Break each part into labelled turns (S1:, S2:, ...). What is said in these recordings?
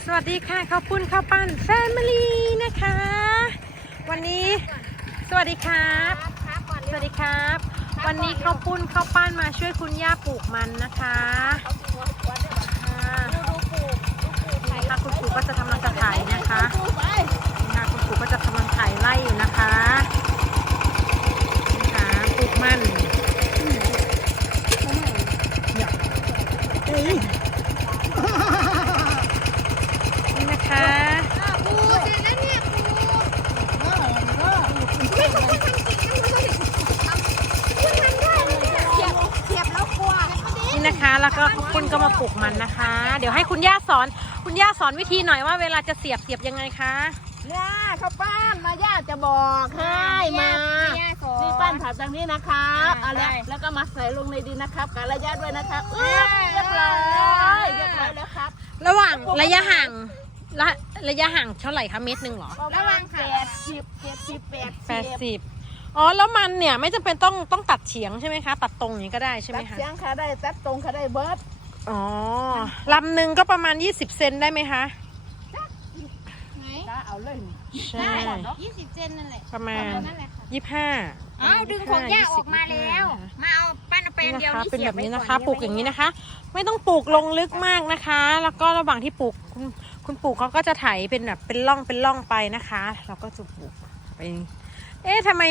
S1: สวัสดีค่ะข้าวปุ้นข้าวปั้นแฟมิลี่นะคะวันนี้สวัสดีครับสวัสดีครับ วันนี้ข้าวปุ้นข้าวปั้นมาช่วยคุณย่าปลูกมันนะคะนี่ค่ะคุณปู่ก็จะกำลังจะถ่ายนะคะนี่ค่ะคุณปู่ก็จะกำลังถ่ายไล่อยู่นะคะนี่ค่ะปลูกมันนี่นะคะนี่นะคะแล้วก็ข้าวปุ้นก็มาปลูกมันนะคะ เดี๋ยวให้คุณย่าสอนวิธีหน่อยว่าเวลาจะเสียบยังไงคะ
S2: ย่าข้าวปั้นมาย่าจะบอกให้มานี่ปั้นผัดตรงนี้นะครับเอาละแล้วก็มาใส่ลงในดินนะครับกะระยะด้วยนะครับเรียบร้อยแล้วครับ
S1: ระหว่างระยะห่างเท่าไหร่คะเมตรหนึ่งหรอ
S2: ระหว่าง80
S1: อ๋อแล้วมันเนี่ยไม่จำเป็นต้องตัดเฉียงใช่ไหมคะตัดตรงอย่างนี้ก็ได้ใช่ไหมคะ
S2: ตัดเฉียงค่ะได้ตัดตรงค่ะได้เบิร์ด
S1: อ๋อลำหนึ่งก็ประมาณ20 เซนได้ไหมคะ
S2: ไหนเอาเลย
S1: ใช่
S3: 20 เซนนั่นแหละ
S1: ประมาณ25
S3: อ้าวดึงของย่าออกมาแล้วมาเอาปั้นเอาแปลงเดียวนี่
S1: เป็น
S3: เสีย
S1: แบบนี้นะคะปลูกอย่างนี้นะคะ ไม่ต้องปลูกลงลึกมากนะคะ แล้วก็ระหว่างที่ปลูกคุณปลูกเขาก็จะไถเป็นแบบเป็นร่องไปนะคะเราก็จะปลูกไปเอ๊ะทำไม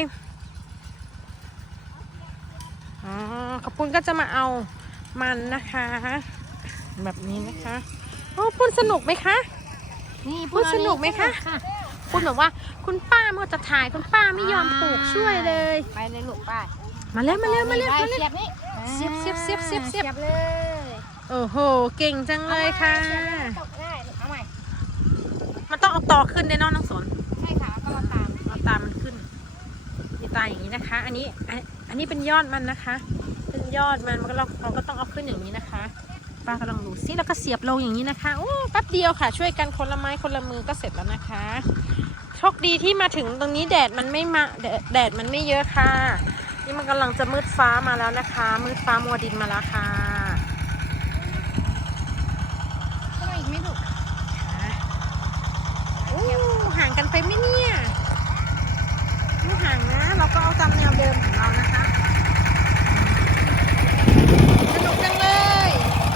S1: อ๋อขอบคุณก็จะมาเอามันนะคะแบบนี้นะคะโอ้พูดสนุกไหมคะนี่พูดสนุกไหมคะพูดแบบว่าคุณป้ามาจะถ่ายคุณป้าไม่ยอมปลูกช่วยเลย
S3: ไปเลยลูกป้า
S1: มาเร็วเ
S3: สียบนี่
S1: เสียบ
S3: เลย
S1: โอ้โหเก่งจังเลยค่ะ
S3: ตกได้เอาใหม่
S1: มันต้องเอาต่อขึ้นในน้องน้องสน
S3: ใช่ค่ะก็เอา
S1: ตามมันขึ้นมีตาอย่างนี้นะคะอันนี้เป็นยอดมันนะคะเป็นยอดมันเราก็ต้องเอาขึ้นอย่างนี้นะคะป้าก็ลองดูซิแล้วก็เสียบลงอย่างนี้นะคะโอ้แป๊บเดียวค่ะช่วยกันคนละไม้คนละมือก็เสร็จแล้วนะคะโชคดีที่มาถึงตรงนี้แดดมันไม่เยอะค่ะนี่มันกำลังจะมืดฟ้ามาแล้วนะคะมืดฟ้ามัวดินมาแล้วค่ะ
S3: ก็อีกไม่ถูก
S1: ห่างกันไปไหมเนี่ยไม่ห่างนะเราก็เอาตามแนวเดิมของเรานะคะสนุกจังเลย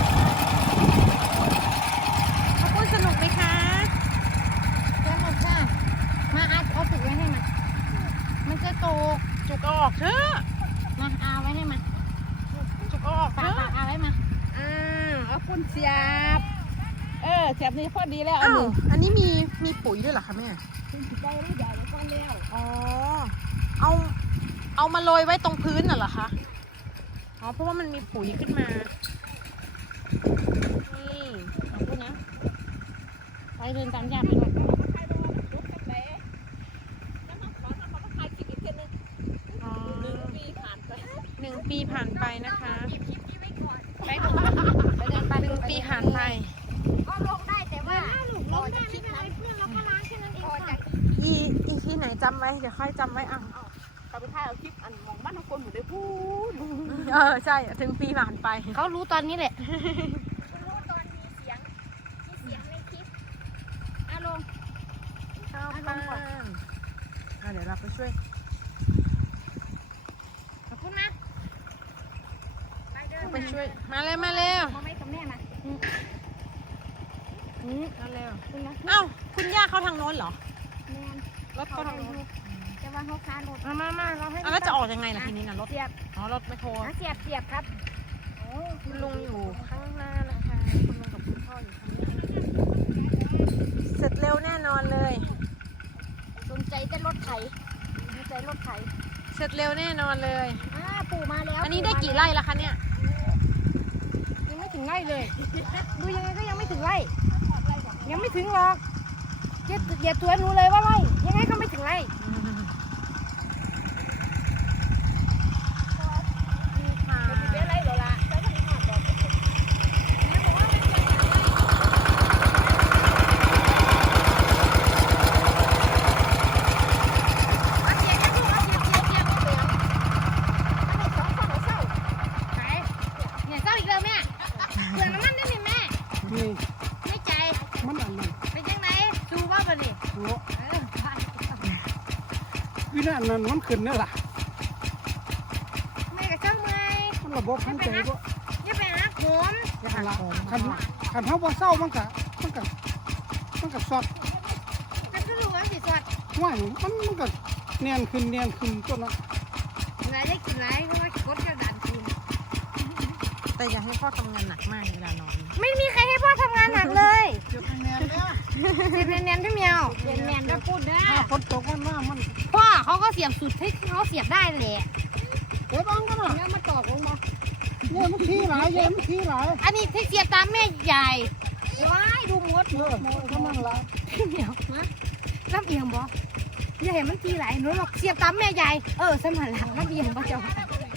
S1: เขาพูดสนุกไหมคะ
S3: สนุกค่ะมาเอาจุกไว้ให้มันจะตก
S1: จุกเอาออกเถอะ
S3: มาเอาไว้ให้มัน
S1: จุกเอาออกเถอะ
S3: เอาไว้มา
S2: เอาคุณเสียบเสียบนี่พอดีแล้ว
S1: อันนี้มีปุ๋ยด้วยเหรอคะแม่
S2: ได้แล้วใหญ่แล้วก้อนแล้ว
S1: อ๋อเอามาโรยไว้ตรงพื้นน่ะเหรอคะอ๋อเพราะว่ามันมีปุ๋ยขึ้นมานี่
S3: เอาพูดนะไปเดินตามย่าไปลูก
S1: 1 ปีผ่านไปนะคะ
S3: ไปเดินไป
S1: 1 ปีผ่านไป
S3: ก็ลงได้แต่ว่าลงได้ไม่เป็นไรเพื่อนเราก็ล้างแค่นั้นเองค่ะ
S1: อีที่ไหนจำไว้เดี๋ยวค่อยจำไว้
S2: เขาไปถ่ายเอาคลิปอันมองบ้านคนอยู่ได้พูด
S1: ใช่ถึงปีผ่านไป
S3: เขารู้ตอนนี้แหละ
S2: รู้ตอนมีเสียงในคลิป
S3: ลง
S1: เข้าบ้านเดี๋ยวเราไปช่วย
S3: ขอบคุณนะ
S1: ไปช่วยมาเร็ว
S3: มาไม่กับแม่มา
S1: มาเร็วเอ้าคุณย่าเข้าทางโน้นเหรอรถเข้าทางโน้น
S3: จะว่าเขาค้านรถ
S1: มาเราให้แล้วจะออกยังไงล่ะทีนี้นะรถ
S3: เสียบ
S1: รถไม่โทร
S3: เสียบครับ
S1: คุณลุงอยู่ข้างหน้านะคะคุณลุงกับคุณพ่ออยู่ข้างหน้าเสร็จเร็วแน่นอนเลย
S3: สนใจแต่รถไถ
S1: เสร็จเร็วแน่นอนเลย
S3: ปู่มาแล้ว
S1: อันนี้ได้กี่ไร่ละคะเนี่ย
S3: ยังไม่ถึงไร่เลยดูยังไงก็ยังไม่ถึงไร่ยังไม่ถึงหรอกอย่าตัวหนูเลยว่าไร่ยังไงก็ไม่ถึงไร่
S2: มันอะไร
S3: วันนี้
S4: โอ้วินาทีนั้นมันขึ้นนี่แหละ
S3: ไม่กับเจ้าเมื่อย
S4: มันระบบหายใจก็
S3: อย่าไปหาผม
S4: คันเฮาบ่เศร้ามันก็สอด
S3: กันก็รู้ว่าสิสอด
S4: ว่ายมันก็เนียนขึ้นตัวละ
S3: ไรได้กินไรก็ว่ากดกระดานคืน
S1: แต่อย่าให้พ่อทำงานหนักมากเวลานอน
S3: ไม่มีใครให้พ่อทำงานหนักเลย
S4: เก็บแนนแล้ว
S3: เสียบเนียนๆพี่เมียวเสียบเนียนก็พูดได้
S4: ถ้าฝนตกมันมามัน
S3: พ่อเขาก็เสียบสุดที่เขาเสียบได้แหละ
S4: เก็บอังกันน่ะ
S3: แล้วมาตอกลงมา
S4: เนี่ยมันทีหลายเย็นมันทีหลาย
S3: อันนี้ที่เสียบตามแม่ใหญ่ว้ายดูมด
S4: ก็มันละ
S3: พี่เมียวน้ำเอียงบ่อย่าเห็นมันทีไหลหนูหรอกเสียบตามแม่ใหญ่สมันหลังน้ำเอียงบ่เจ้า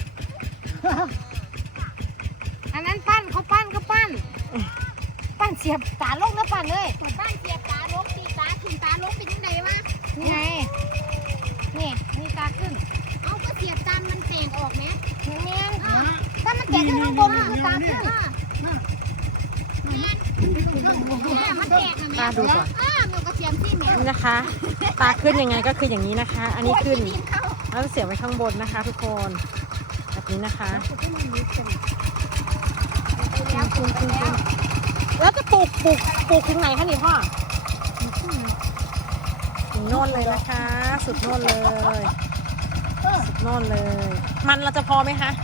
S3: อันนั้นปั้นเขาปั้นเสียบตาลงนะปั้นเลยปั้นเสียบตาลงตีตาขึ้นตาลงเป็นยังไงวะนี่ไงนี่ตาขึ้นเอาก็เสียบตามมันแตกออกไหมแม่ถ้ามันแตกขึ้นข้างบนมันคือตาขึ้นมันแตก
S1: ตาดูก่อน
S3: มันก็เสียบที่แม่
S1: นี่นะคะ ตาขึ้นยังไงก็คืออย่างนี้นะคะ อันนี้ขึ้นแล้วเสียบไว้ข้างบนนะคะ ทุกคนแบบนี้นะคะ แล้วจะปลูกถึงไหนคะนี่พ่อถึงโน่นเลยนะคะ สุดโน่นเลยสุดโน่นเลย มันเราจะพอไหมคะ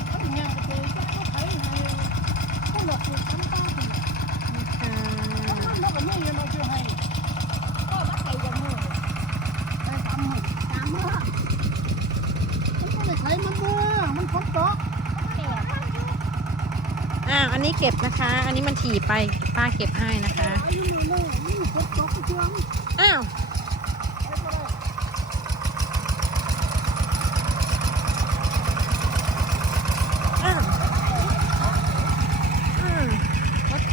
S1: อันนี้เก็บนะคะ อันนี้มันถี่ไปป้าเก็บให้นะคะอ้าว
S3: รถไถ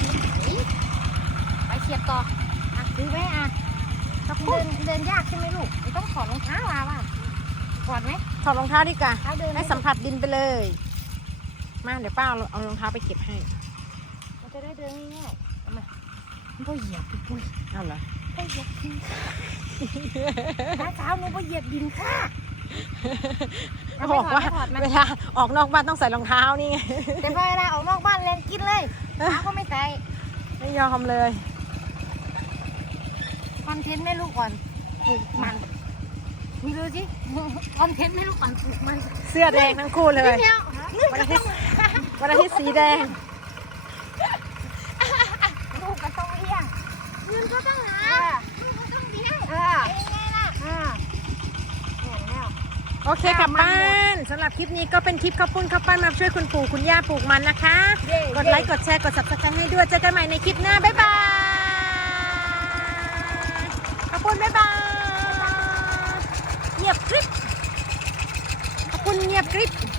S3: ไปเสียบต่อซื้อไหมเดินยากใช่ไหมลูกต้องถอดรองเท้าว่ะถอดไหม
S1: ถอดรองเท้าดีกว่า
S3: เดิน
S1: ให้สัมผัสดินไปเลยมาเดี๋ยวป้าเอารองเท้าไปเก็บให้
S3: มันจะได้เดินง่ายๆเอามาพ่อเหยียบปุ้ย
S1: เอาเหรอ
S3: พ่อเหยียบดินค่ะเช้าหนูพ่อเหยียบดินค่ะ
S1: เขาบอกว่าเวลาออกนอกบ้านต้องใส่รองเท้านี่ไง
S3: แต่พอเวลาออกนอกบ้านเล่นกินเลยเท้าก็ไม่ใส่
S1: ไม่ยอมเลย
S3: คอนเทนต์ไม่รู้ก่อนปลูกมันมีดูสิคอนเทนต์ไม่รู้ก่อนปลูกมัน
S1: เสื้อแดงทั้งคู่เลย
S3: เมียว
S1: วันอาทิตย์สีแดง
S3: ลูกก็ต้องเลี้ยงเงินก็ต้องหาลูกก็ต้องเลี้ยงยังไงล่ะ
S1: โอเคกลับบ้านสำหรับคลิปนี้ก็เป็นคลิปข้าวปุ้นข้าวปั้นมาช่วยคุณปู่คุณย่าปลูกมันนะคะ กดไลค์กดแชร์กด Subscribe ให้ด้วยเจอกันใหม่ในคลิปหน้าบ๊ายบายข้าวปุ้นบ๊ายบายเงียบกริบข้าวปุ้นเงียบกริบ